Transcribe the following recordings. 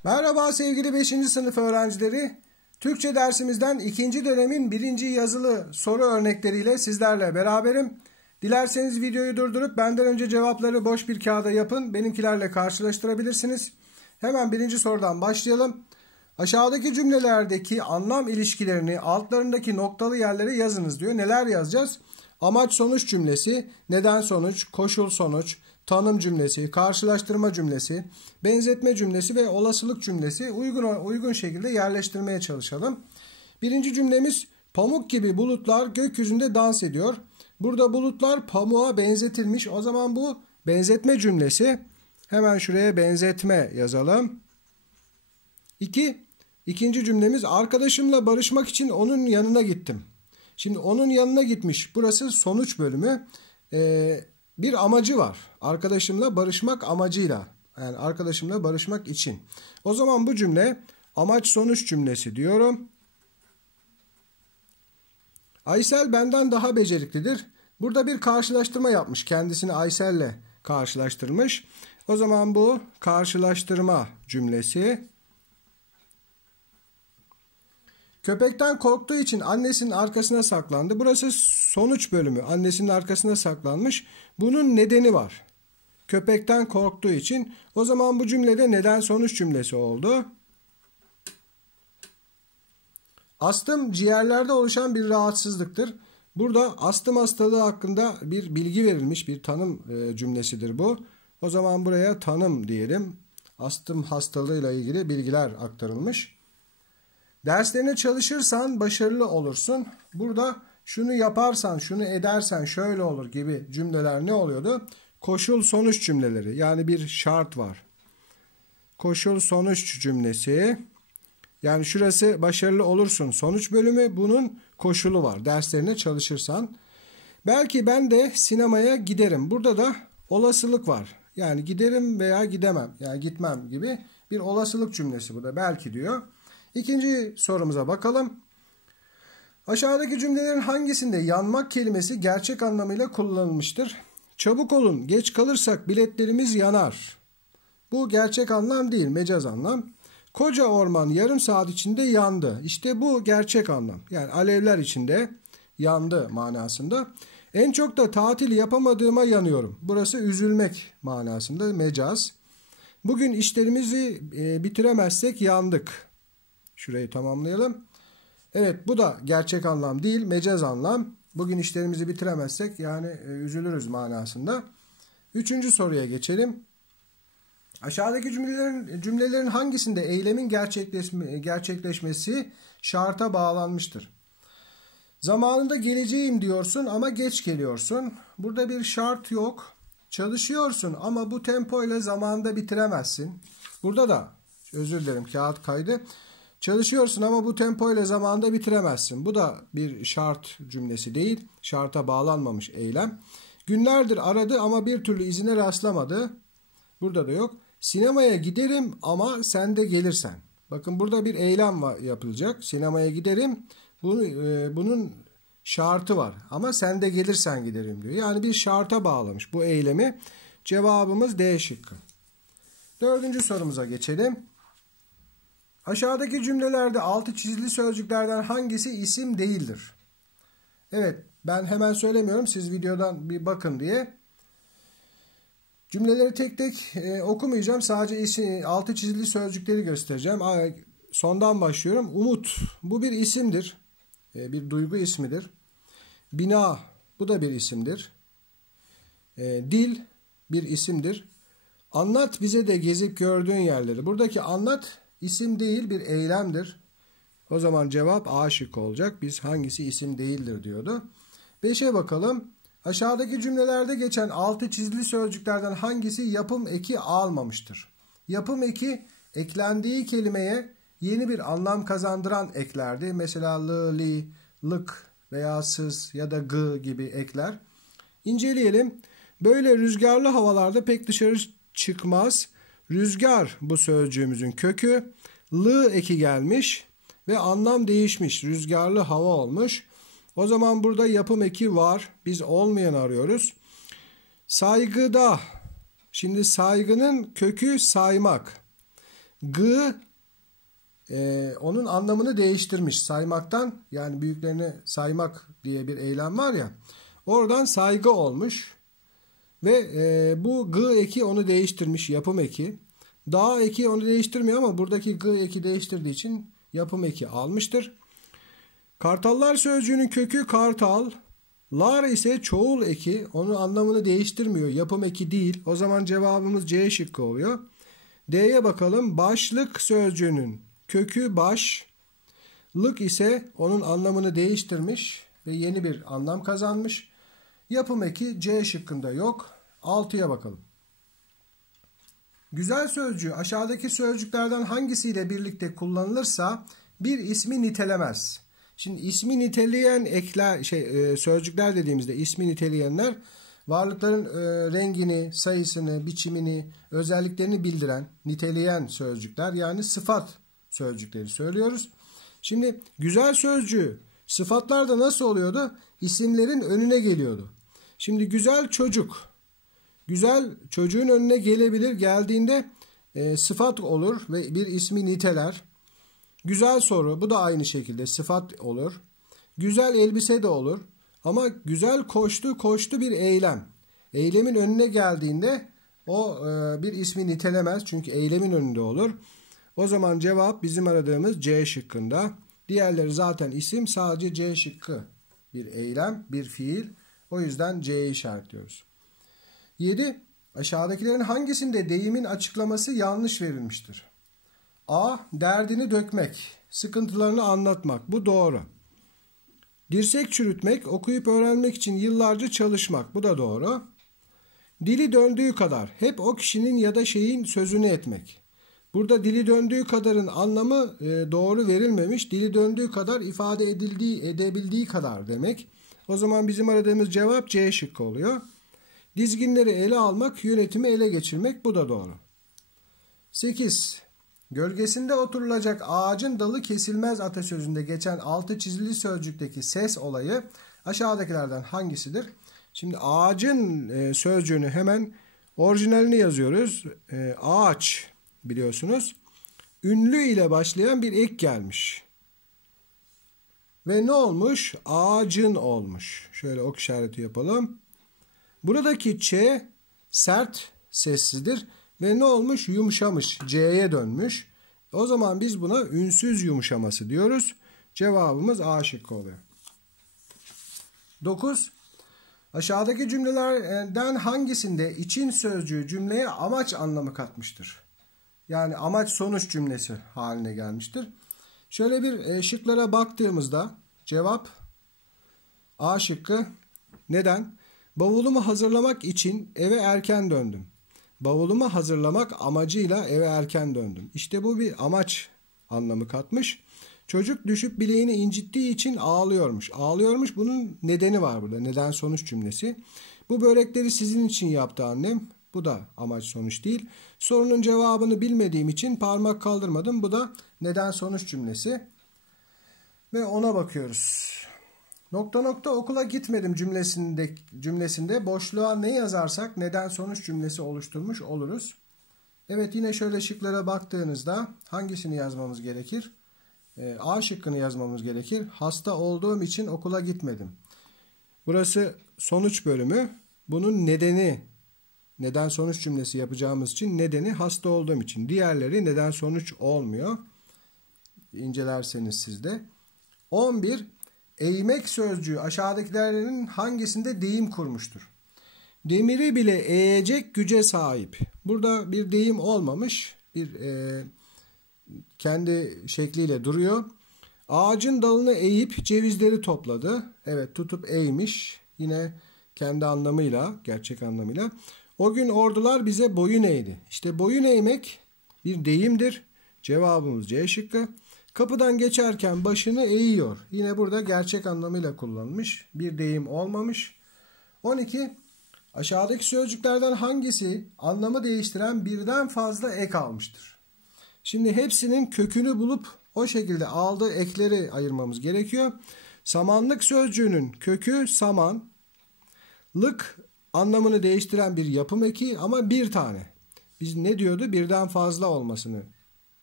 Merhaba sevgili 5. sınıf öğrencileri. Türkçe dersimizden 2. dönemin 1. yazılı soru örnekleriyle sizlerle beraberim. Dilerseniz videoyu durdurup benden önce cevapları boş bir kağıda yapın. Benimkilerle karşılaştırabilirsiniz. Hemen 1. sorudan başlayalım. Aşağıdaki cümlelerdeki anlam ilişkilerini altlarındaki noktalı yerlere yazınız diyor. Neler yazacağız? Amaç sonuç cümlesi, neden sonuç, koşul sonuç, tanım cümlesi, karşılaştırma cümlesi, benzetme cümlesi ve olasılık cümlesi uygun şekilde yerleştirmeye çalışalım. Birinci cümlemiz pamuk gibi bulutlar gökyüzünde dans ediyor. Burada bulutlar pamuğa benzetilmiş. O zaman bu benzetme cümlesi. Hemen şuraya benzetme yazalım. İkinci cümlemiz arkadaşımla barışmak için onun yanına gittim. Şimdi onun yanına gitmiş. Burası sonuç bölümü. Bir amacı var. Arkadaşımla barışmak amacıyla. Yani arkadaşımla barışmak için. O zaman bu cümle amaç sonuç cümlesi diyorum. Aysel benden daha beceriklidir. Burada bir karşılaştırma yapmış. Kendisini Aysel'le karşılaştırmış. O zaman bu karşılaştırma cümlesi. Köpekten korktuğu için annesinin arkasına saklandı. Burası sonuç bölümü. Annesinin arkasına saklanmış. Bunun nedeni var. Köpekten korktuğu için. O zaman bu cümlede neden sonuç cümlesi oldu. Astım ciğerlerde oluşan bir rahatsızlıktır. Burada astım hastalığı hakkında bir bilgi verilmiş. Bir tanım cümlesidir bu. O zaman buraya tanım diyelim. Astım hastalığıyla ilgili bilgiler aktarılmış. Derslerine çalışırsan başarılı olursun. Burada şunu yaparsan, şunu edersen şöyle olur gibi cümleler ne oluyordu? Koşul sonuç cümleleri. Yani bir şart var. Koşul sonuç cümlesi. Yani şurası başarılı olursun. Sonuç bölümü bunun koşulu var. Derslerine çalışırsan. Belki ben de sinemaya giderim. Burada da olasılık var. Yani giderim veya gidemem. Yani gitmem gibi bir olasılık cümlesi bu da. Belki diyor. İkinci sorumuza bakalım. Aşağıdaki cümlelerin hangisinde yanmak kelimesi gerçek anlamıyla kullanılmıştır? Çabuk olun, geç kalırsak biletlerimiz yanar. Bu gerçek anlam değil, mecaz anlam. Koca orman yarım saat içinde yandı. İşte bu gerçek anlam. Yani alevler içinde yandı manasında. En çok da tatil yapamadığıma yanıyorum. Burası üzülmek manasında mecaz. Bugün işlerimizi bitiremezsek yandık. Şurayı tamamlayalım. Evet, bu da gerçek anlam değil, mecaz anlam. Bugün işlerimizi bitiremezsek yani üzülürüz manasında. Üçüncü soruya geçelim. Aşağıdaki cümlelerin hangisinde eylemin gerçekleşmesi şarta bağlanmıştır? Zamanında geleceğim diyorsun ama geç geliyorsun. Burada bir şart yok. Çalışıyorsun ama bu tempoyla zamanında bitiremezsin. Burada da özür dilerim, kağıt kaydı. Çalışıyorsun ama bu tempoyla zamanında bitiremezsin. Bu da bir şart cümlesi değil. Şarta bağlanmamış eylem. Günlerdir aradı ama bir türlü izine rastlamadı. Burada da yok. Sinemaya giderim ama sen de gelirsen. Bakın burada bir eylem yapılacak. Sinemaya giderim. Bunun şartı var. Ama sen de gelirsen giderim diyor. Yani bir şarta bağlamış bu eylemi. Cevabımız D şıkkı. Dördüncü sorumuza geçelim. Aşağıdaki cümlelerde altı çizili sözcüklerden hangisi isim değildir? Evet, ben hemen söylemiyorum. Siz videodan bir bakın diye. Cümleleri tek tek okumayacağım. Sadece altı çizili sözcükleri göstereceğim. Sondan başlıyorum. Umut, bu bir isimdir. Bir duygu ismidir. Bina, bu da bir isimdir. Dil, bir isimdir. Anlat bize de gezip gördüğün yerleri. Buradaki anlat isim değil, bir eylemdir. O zaman cevap A şıkkı olacak. Biz hangisi isim değildir diyordu. 5'e bakalım. Aşağıdaki cümlelerde geçen altı çizili sözcüklerden hangisi yapım eki almamıştır? Yapım eki eklendiği kelimeye yeni bir anlam kazandıran eklerdi. Mesela lı, li, lık veya sız ya da gı gibi ekler. İnceleyelim. Böyle rüzgarlı havalarda pek dışarı çıkmaz. Rüzgar bu sözcüğümüzün kökü. Lı eki gelmiş ve anlam değişmiş. Rüzgarlı hava olmuş. O zaman burada yapım eki var. Biz olmayan arıyoruz. Saygıda. Şimdi saygının kökü saymak. Gı onun anlamını değiştirmiş. Saymaktan, yani büyüklerini saymak diye bir eylem var ya. Oradan saygı olmuş. Ve bu gı eki onu değiştirmiş. Yapım eki. Dağ eki onu değiştirmiyor ama buradaki gı eki değiştirdiği için yapım eki almıştır. Kartallar sözcüğünün kökü kartal. Lar ise çoğul eki. Onun anlamını değiştirmiyor. Yapım eki değil. O zaman cevabımız C şıkkı oluyor. D'ye bakalım. Başlık sözcüğünün kökü baş. Lık ise onun anlamını değiştirmiş ve yeni bir anlam kazanmış. Yapım eki C şıkkında yok. 6'ya bakalım. Güzel sözcüğü aşağıdaki sözcüklerden hangisiyle birlikte kullanılırsa bir ismi nitelemez. Şimdi ismi niteleyen ekler, sözcükler dediğimizde ismi niteleyenler varlıkların rengini, sayısını, biçimini, özelliklerini bildiren, niteleyen sözcükler, yani sıfat sözcükleri söylüyoruz. Şimdi güzel sözcüğü sıfatlar da nasıl oluyordu? İsimlerin önüne geliyordu. Şimdi güzel çocuk. Güzel çocuğun önüne gelebilir. Geldiğinde sıfat olur ve bir ismi niteler. Güzel soru, bu da aynı şekilde sıfat olur. Güzel elbise de olur. Ama güzel koştu bir eylem. Eylemin önüne geldiğinde o bir ismi nitelemez. Çünkü eylemin önünde olur. O zaman cevap bizim aradığımız C şıkkında. Diğerleri zaten isim, sadece C şıkkı bir eylem, bir fiil. O yüzden C'yi işaretliyoruz. 7. Aşağıdakilerin hangisinde deyimin açıklaması yanlış verilmiştir? A. Derdini dökmek, sıkıntılarını anlatmak. Bu doğru. Dirsek çürütmek, okuyup öğrenmek için yıllarca çalışmak. Bu da doğru. Dili döndüğü kadar, hep o kişinin ya da şeyin sözünü etmek. Burada dili döndüğü kadarın anlamı doğru verilmemiş. Dili döndüğü kadar ifade edebildiği kadar demek. O zaman bizim aradığımız cevap C şıkkı oluyor. Dizginleri ele almak, yönetimi ele geçirmek. Bu da doğru. 8. Gölgesinde oturulacak ağacın dalı kesilmez atasözünde geçen altı çizili sözcükteki ses olayı aşağıdakilerden hangisidir? Şimdi ağacın sözcüğünü hemen orijinalini yazıyoruz. Ağaç biliyorsunuz. Ünlü ile başlayan bir ek gelmiş. Ve ne olmuş? Ağacın olmuş. Şöyle ok işareti yapalım. Buradaki ç sert sessizdir. Ve ne olmuş? Yumuşamış. C'ye dönmüş. O zaman biz buna ünsüz yumuşaması diyoruz. Cevabımız A şıkkı oluyor. 9. Aşağıdaki cümlelerden hangisinde için sözcüğü cümleye amaç anlamı katmıştır? Yani amaç sonuç cümlesi haline gelmiştir. Şöyle bir şıklara baktığımızda cevap A şıkkı. Neden? Bavulumu hazırlamak için eve erken döndüm. Bavulumu hazırlamak amacıyla eve erken döndüm. İşte bu bir amaç anlamı katmış. Çocuk düşüp bileğini incittiği için ağlıyormuş. Ağlıyormuş, bunun nedeni var burada. Neden sonuç cümlesi. Bu börekleri sizin için yaptı annem. Bu da amaç sonuç değil. Sorunun cevabını bilmediğim için parmak kaldırmadım. Bu da neden sonuç cümlesi. Ve ona bakıyoruz. Nokta nokta okula gitmedim cümlesinde boşluğa ne yazarsak neden sonuç cümlesi oluşturmuş oluruz. Evet, yine şöyle şıklara baktığınızda hangisini yazmamız gerekir? A şıkkını yazmamız gerekir. Hasta olduğum için okula gitmedim. Burası sonuç bölümü. Bunun nedeni, neden sonuç cümlesi yapacağımız için nedeni hasta olduğum için. Diğerleri neden sonuç olmuyor. İncelerseniz siz de. 11. Eğmek sözcüğü aşağıdakilerin hangisinde deyim kurmuştur? Demiri bile eğecek güce sahip. Burada bir deyim olmamış. Bir kendi şekliyle duruyor. Ağacın dalını eğip cevizleri topladı. Evet, tutup eğmiş. Yine kendi anlamıyla, gerçek anlamıyla. O gün ordular bize boyun eğdi. İşte boyun eğmek bir deyimdir. Cevabımız C şıkkı. Kapıdan geçerken başını eğiyor. Yine burada gerçek anlamıyla kullanılmış. Bir deyim olmamış. 12. Aşağıdaki sözcüklerden hangisi anlamı değiştiren birden fazla ek almıştır? Şimdi hepsinin kökünü bulup o şekilde aldığı ekleri ayırmamız gerekiyor. Samanlık sözcüğünün kökü saman. Lık anlamını değiştiren bir yapım eki ama bir tane. Biz ne diyordu? Birden fazla olmasını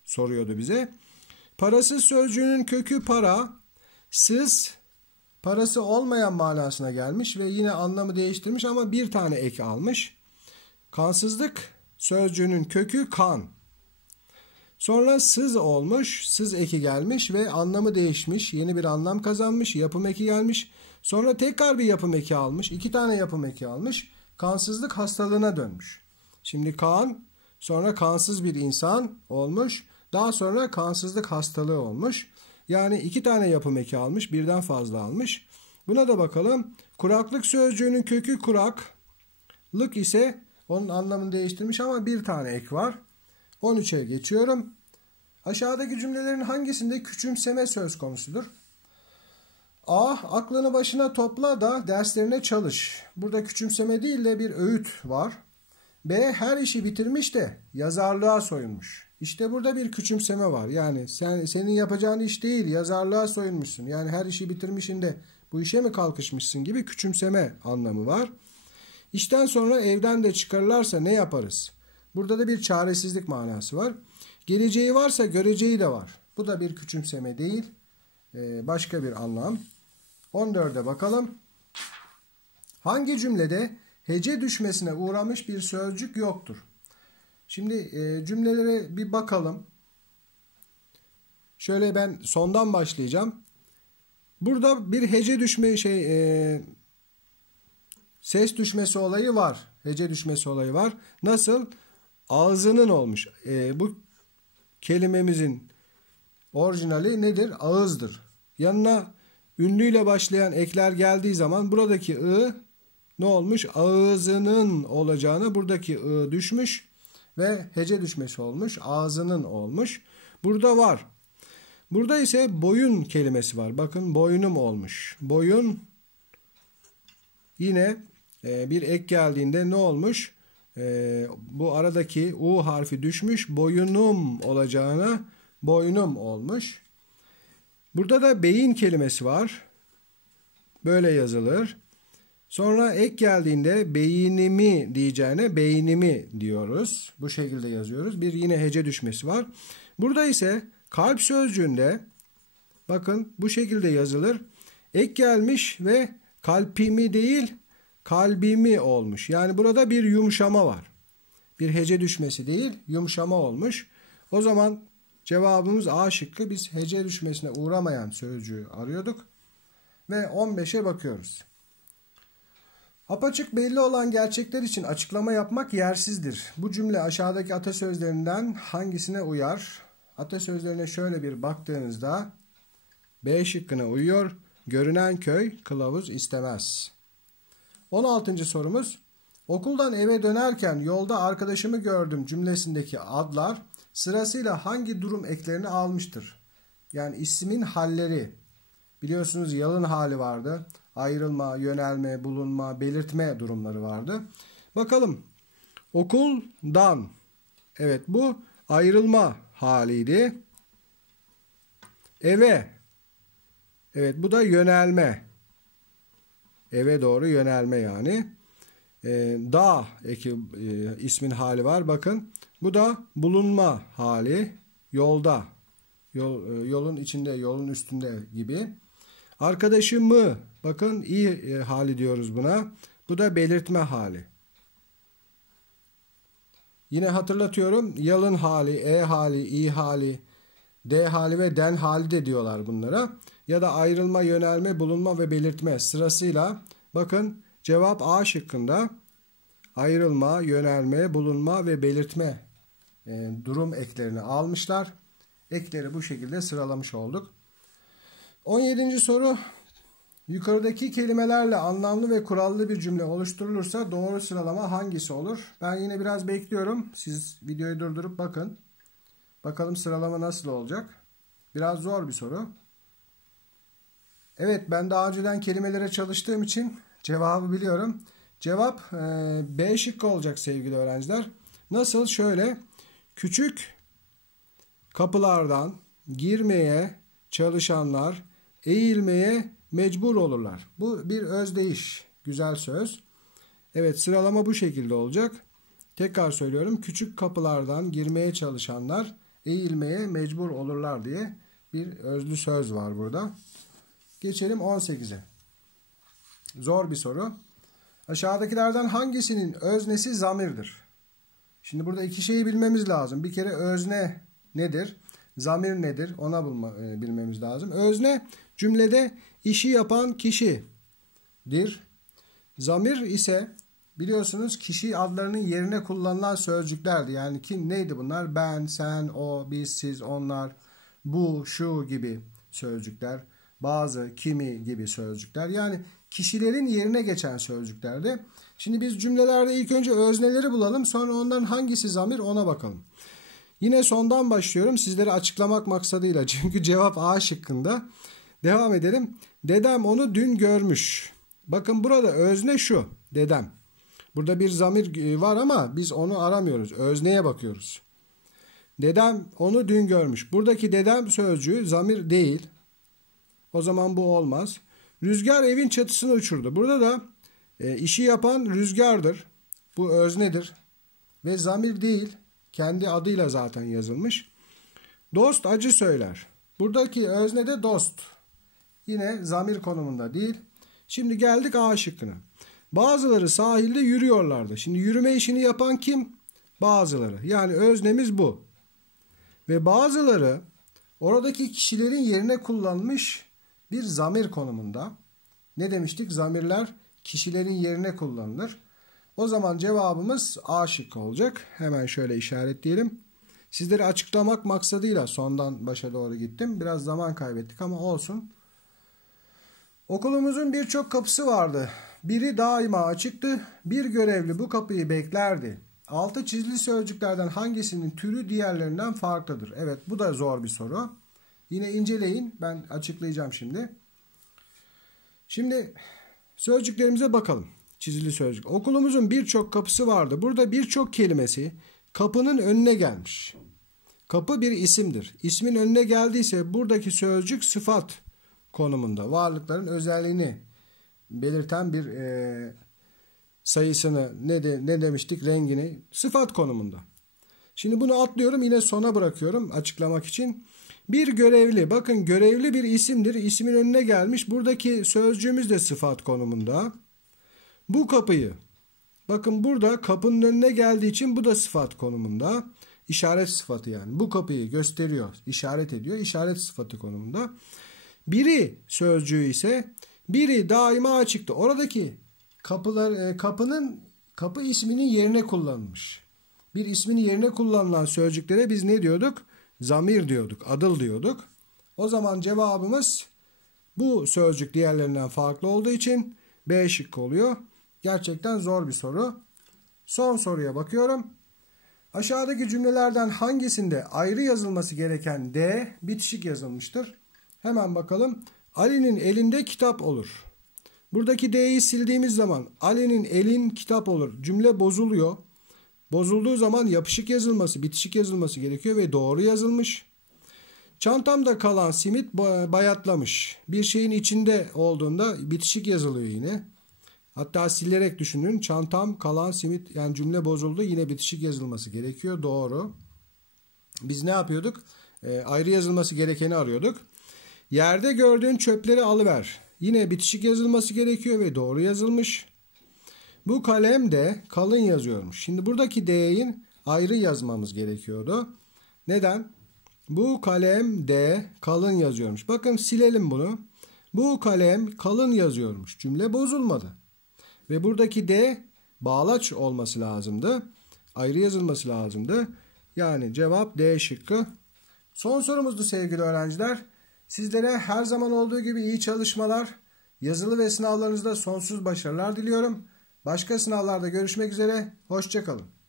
soruyordu bize. Parasız sözcüğünün kökü para, sız, parası olmayan manasına gelmiş ve yine anlamı değiştirmiş ama bir tane ek almış. Kansızlık sözcüğünün kökü kan. Sonra sız olmuş, sız eki gelmiş ve anlamı değişmiş, yeni bir anlam kazanmış, yapım eki gelmiş. Sonra tekrar bir yapım eki almış, 2 tane yapım eki almış, kansızlık hastalığına dönmüş. Şimdi kan, sonra kansız bir insan olmuş, daha sonra kansızlık hastalığı olmuş. Yani 2 tane yapım eki almış, birden fazla almış. Buna da bakalım. Kuraklık sözcüğünün kökü kurak, lık ise onun anlamını değiştirmiş ama bir tane ek var. 13'e geçiyorum. Aşağıdaki cümlelerin hangisinde küçümseme söz konusudur? A. Aklını başına topla da derslerine çalış. Burada küçümseme değil de bir öğüt var. B. Her işi bitirmiş de yazarlığa soyunmuş. İşte burada bir küçümseme var. Yani senin yapacağın iş değil, yazarlığa soyunmuşsun. Yani her işi bitirmişsin de bu işe mi kalkışmışsın gibi küçümseme anlamı var. İşten sonra evden de çıkarırlarsa ne yaparız? Burada da bir çaresizlik manası var. Geleceği varsa göreceği de var. Bu da bir küçümseme değil. Başka bir anlam. 14'e bakalım. Hangi cümlede hece düşmesine uğramış bir sözcük yoktur? Şimdi cümlelere bir bakalım. Şöyle ben sondan başlayacağım. Burada bir hece düşme ses düşmesi olayı var. Hece düşmesi olayı var. Nasıl? Ağzının olmuş. Bu kelimemizin orijinali nedir? Ağızdır. Yanına ünlüyle başlayan ekler geldiği zaman buradaki ı ne olmuş? Ağzının olacağını buradaki ı düşmüş ve hece düşmesi olmuş. Ağzının olmuş. Burada var. Burada ise boyun kelimesi var. Bakın boynum olmuş. Boyun yine bir ek geldiğinde ne olmuş? Bu aradaki U harfi düşmüş. Boyunum olacağına boynum olmuş. Burada da beyin kelimesi var. Böyle yazılır. Sonra ek geldiğinde beyinimi diyeceğine beynimi diyoruz. Bu şekilde yazıyoruz. Bir yine hece düşmesi var. Burada ise kalp sözcüğünde bakın bu şekilde yazılır. Ek gelmiş ve kalpimi değil kalbimi olmuş. Yani burada bir yumuşama var. Bir hece düşmesi değil yumuşama olmuş. O zaman cevabımız A şıkkı. Biz hece düşmesine uğramayan sözcüğü arıyorduk. Ve 15'e bakıyoruz. Apaçık belli olan gerçekler için açıklama yapmak yersizdir. Bu cümle aşağıdaki atasözlerinden hangisine uyar? Atasözlerine şöyle bir baktığınızda B şıkkına uyuyor. Görünen köy kılavuz istemez. 16. sorumuz. Okuldan eve dönerken yolda arkadaşımı gördüm cümlesindeki adlar sırasıyla hangi durum eklerini almıştır? Yani ismin halleri. Biliyorsunuz yalın hali vardı. Ayrılma, yönelme, bulunma, belirtme durumları vardı. Bakalım. Okuldan. Evet bu ayrılma haliydi. Eve. Evet bu da yönelme. Eve doğru yönelme yani. Dağ ismin hali var. Bakın. Bu da bulunma hali. Yolda. Yolun içinde, yolun üstünde gibi. Arkadaşımı. Bakın iyi hali diyoruz buna. Bu da belirtme hali. Yine hatırlatıyorum. Yalın hali, e hali, i hali, d hali ve den hali de diyorlar bunlara. Ya da ayrılma, yönelme, bulunma ve belirtme sırasıyla bakın cevap A şıkkında ayrılma, yönelme, bulunma ve belirtme durum eklerini almışlar. Ekleri bu şekilde sıralamış olduk. 17. soru. Yukarıdaki kelimelerle anlamlı ve kurallı bir cümle oluşturulursa doğru sıralama hangisi olur? Ben yine biraz bekliyorum. Siz videoyu durdurup bakın. Bakalım sıralama nasıl olacak? Biraz zor bir soru. Evet ben daha önceden kelimelere çalıştığım için cevabı biliyorum. Cevap B şıkkı olacak sevgili öğrenciler. Nasıl? Şöyle. Küçük kapılardan girmeye çalışanlar eğilmeye mecbur olurlar. Bu bir özdeyiş. Güzel söz. Evet sıralama bu şekilde olacak. Tekrar söylüyorum. Küçük kapılardan girmeye çalışanlar eğilmeye mecbur olurlar diye bir özlü söz var burada. Geçelim 18'e. Zor bir soru. Aşağıdakilerden hangisinin öznesi zamirdir? Şimdi burada iki şeyi bilmemiz lazım. Bir kere özne nedir? Zamir nedir? Ona bilmemiz lazım. Özne cümlede işi yapan kişidir. Zamir ise biliyorsunuz kişi adlarının yerine kullanılan sözcüklerdi. Yani kim neydi bunlar? Ben, sen, o, biz, siz, onlar, bu, şu gibi sözcükler. Bazı, kimi gibi sözcükler. Yani kişilerin yerine geçen sözcüklerdi. Şimdi biz cümlelerde ilk önce özneleri bulalım. Sonra onların hangisi zamir ona bakalım. Yine sondan başlıyorum sizlere açıklamak maksadıyla. Çünkü cevap A şıkkında. Devam edelim. Dedem onu dün görmüş. Bakın burada özne şu. Dedem. Burada bir zamir var ama biz onu aramıyoruz. Özneye bakıyoruz. Dedem onu dün görmüş. Buradaki dedem sözcüğü zamir değil. O zaman bu olmaz. Rüzgar evin çatısını uçurdu. Burada da işi yapan rüzgardır. Bu öznedir. Ve zamir değil. Kendi adıyla zaten yazılmış. Dost acı söyler. Buradaki özne de dost. Yine zamir konumunda değil. Şimdi geldik A şıkkına. Bazıları sahilde yürüyorlardı. Şimdi yürüme işini yapan kim? Bazıları. Yani öznemiz bu. Ve bazıları oradaki kişilerin yerine kullanılmış bir zamir konumunda. Ne demiştik? Zamirler kişilerin yerine kullanılır. O zaman cevabımız A şıkkı olacak. Hemen şöyle işaretleyelim. Sizleri açıklamak maksadıyla sondan başa doğru gittim. Biraz zaman kaybettik ama olsun. Okulumuzun birçok kapısı vardı. Biri daima açıktı. Bir görevli bu kapıyı beklerdi. Altı çizili sözcüklerden hangisinin türü diğerlerinden farklıdır? Evet, bu da zor bir soru. Yine inceleyin. Ben açıklayacağım şimdi. Şimdi sözcüklerimize bakalım. Çizili sözcük. Okulumuzun birçok kapısı vardı. Burada birçok kelimesi kapının önüne gelmiş. Kapı bir isimdir. İsmin önüne geldiyse buradaki sözcük sıfat konumunda. Varlıkların özelliğini belirten bir sayısını ne demiştik? Rengini sıfat konumunda. Şimdi bunu atlıyorum, yine sona bırakıyorum açıklamak için. Bir görevli. Bakın görevli bir isimdir. İsmin önüne gelmiş. Buradaki sözcüğümüz de sıfat konumunda. Bu kapıyı. Bakın burada kapının önüne geldiği için bu da sıfat konumunda. İşaret sıfatı yani. Bu kapıyı gösteriyor, işaret ediyor. İşaret sıfatı konumunda. Biri sözcüğü ise biri daima açıktı. Oradaki kapı isminin yerine kullanılmış. Bir ismin yerine kullanılan sözcüklere biz ne diyorduk? Zamir diyorduk, adıl diyorduk. O zaman cevabımız bu sözcük diğerlerinden farklı olduğu için B şıkkı oluyor. Gerçekten zor bir soru. Son soruya bakıyorum. Aşağıdaki cümlelerden hangisinde ayrı yazılması gereken D bitişik yazılmıştır? Hemen bakalım. Ali'nin elinde kitap olur. Buradaki D'yi sildiğimiz zaman Ali'nin elin kitap olur. Cümle bozuluyor. Bozulduğu zaman yapışık yazılması, bitişik yazılması gerekiyor ve doğru yazılmış. Çantamda kalan simit bayatlamış. Bir şeyin içinde olduğunda bitişik yazılıyor yine. Hatta silerek düşünün. Çantam kalan simit, yani cümle bozuldu, yine bitişik yazılması gerekiyor. Doğru. Biz ne yapıyorduk? Ayrı yazılması gerekeni arıyorduk. Yerde gördüğün çöpleri alıver. Yine bitişik yazılması gerekiyor ve doğru yazılmış. Bu kalem de kalın yazıyormuş. Şimdi buradaki D'nin ayrı yazmamız gerekiyordu. Neden? Bu kalem de kalın yazıyormuş. Bakın silelim bunu. Bu kalem kalın yazıyormuş. Cümle bozulmadı. Ve buradaki D bağlaç olması lazımdı. Ayrı yazılması lazımdı. Yani cevap D şıkkı. Son sorumuzdu sevgili öğrenciler. Sizlere her zaman olduğu gibi iyi çalışmalar, yazılı ve sınavlarınızda sonsuz başarılar diliyorum. Başka sınavlarda görüşmek üzere. Hoşça kalın.